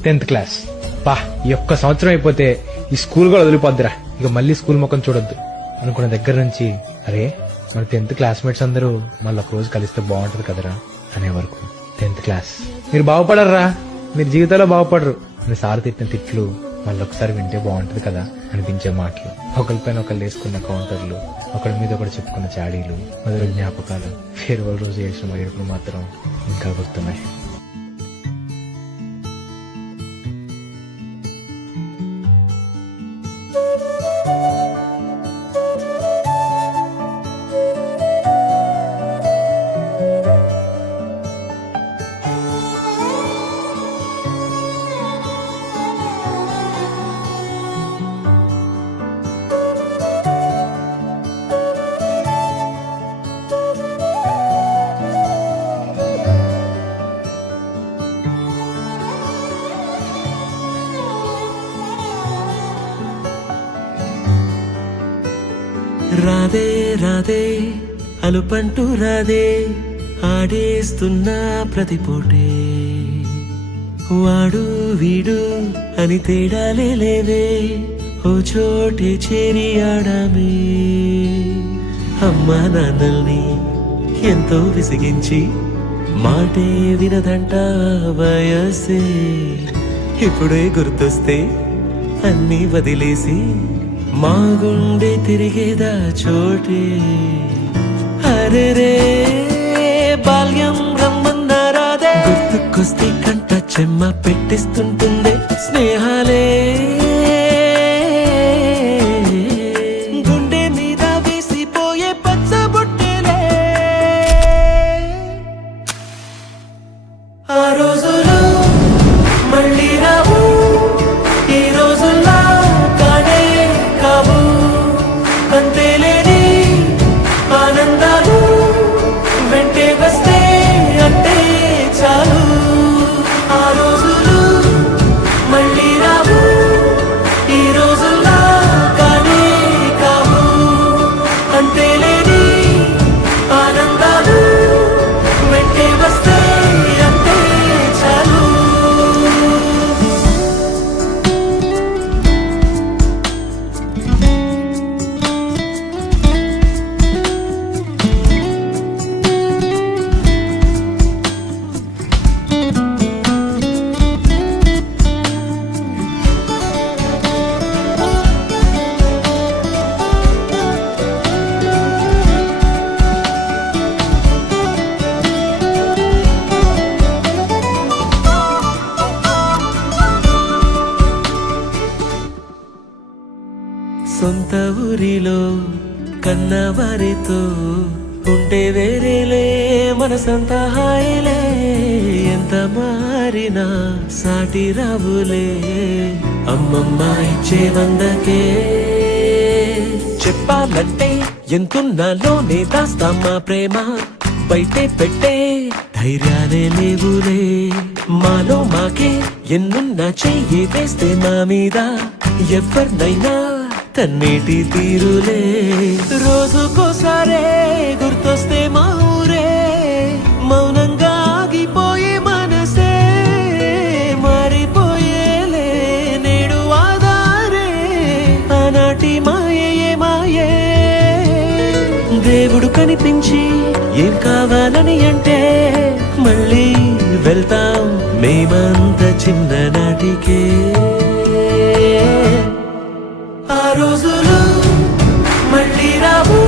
10th class పా ఈ ఒక్క సంవత్సరం అయిపోతే ఈ స్కూల్ కూడా వదిలిపోద్దిరా, ఇక మళ్ళీ స్కూల్ ముఖం చూడొద్దు అనుకున్న దగ్గర నుంచి అరే మన 10th క్లాస్మేట్స్ అందరూ మళ్ళీ ఒక రోజు కలిస్తే బాగుంటది కదరా అనే వరకు 10th క్లాస్. మీరు బాగుపడరా, మీరు జీవితంలో బాగుపడరు అని సార్ తిట్టిన తిట్లు మళ్ళీ ఒకసారి వింటే బాగుంటది కదా అనిపించే మాటలు, ఒకరిపైన ఒకరు వేసుకున్న కౌంటర్లు, ఒకరి మీద ఒకటి చెప్పుకున్న చాడీలు, మొదటి జ్ఞాపకాలు, ఫేర్వెల్ రోజు చేసిన ఏడుపులు మాత్రం ఇంకా గుర్తున్నాయి. రాధే రాధే అలుపంటూ రాధే ఆడేస్తున్నా ప్రతిపోటే, వాడు వీడు అని తేడాలే లేవే ఓ చోటే చేరి ఆడామే. అమ్మా నాన్నల్ని ఎంతో విసిగించి మాటే వినదంట వయసే, ఇప్పుడే గుర్తొస్తే అన్నీ వదిలేసి మా గుండె తిరిగేదా చోటే. అరే రే బాల్యం రమ్మన్నారాదే, గుర్తుకొస్తే కంట చెమ్మ పెట్టిస్తుంటుందే స్నేహాలే. గుండె మీద వేసిపోయే పచ్చబొట్టెలే ఆ రోజులు మళ్ళీ రావు, ఈ రోజుల్లా కానే కావు. అంతేలేని ఆనందాలు వెంటే వస్తే అంటే చాలు. ఆ రోజులు మళ్ళీ రావు, ఈ రోజుల్లా కానే కావు. అంతేలేని ఆనందాలు వెంటే వస్తే అంటే చాలు. సొంత ఊరిలో కన్నవారితో ఉంటే వేరేలే మనసంత హాయిలే. ఎంత మారినా సాటి రావులే అమ్మమ్మ ఇచ్చే వందకే. చెప్పాలంటే ఎంతున్నాలోనే దాస్తామా ప్రేమ, బయటే పెట్టే ధైర్యాలే లేవులే. మాలో మాకే ఎన్నున్నా చెయ్యి వేస్తే మా మీద ఎవరినైనా తన్నేటి తీరులే. రోజుకోసారే గుర్తొస్తే మా ఊరే, మౌనంగా ఆగిపోయే మనసే మారిపోయేలే నేడు ఆధారే. ఆనాటి మాయే మాయే, దేవుడు కనిపించి ఏం కావాలని అంటే మళ్ళీ వెళ్తాం మేమంత చిన్ననాటికే. ఆ రోజులు మళ్ళీ రావు,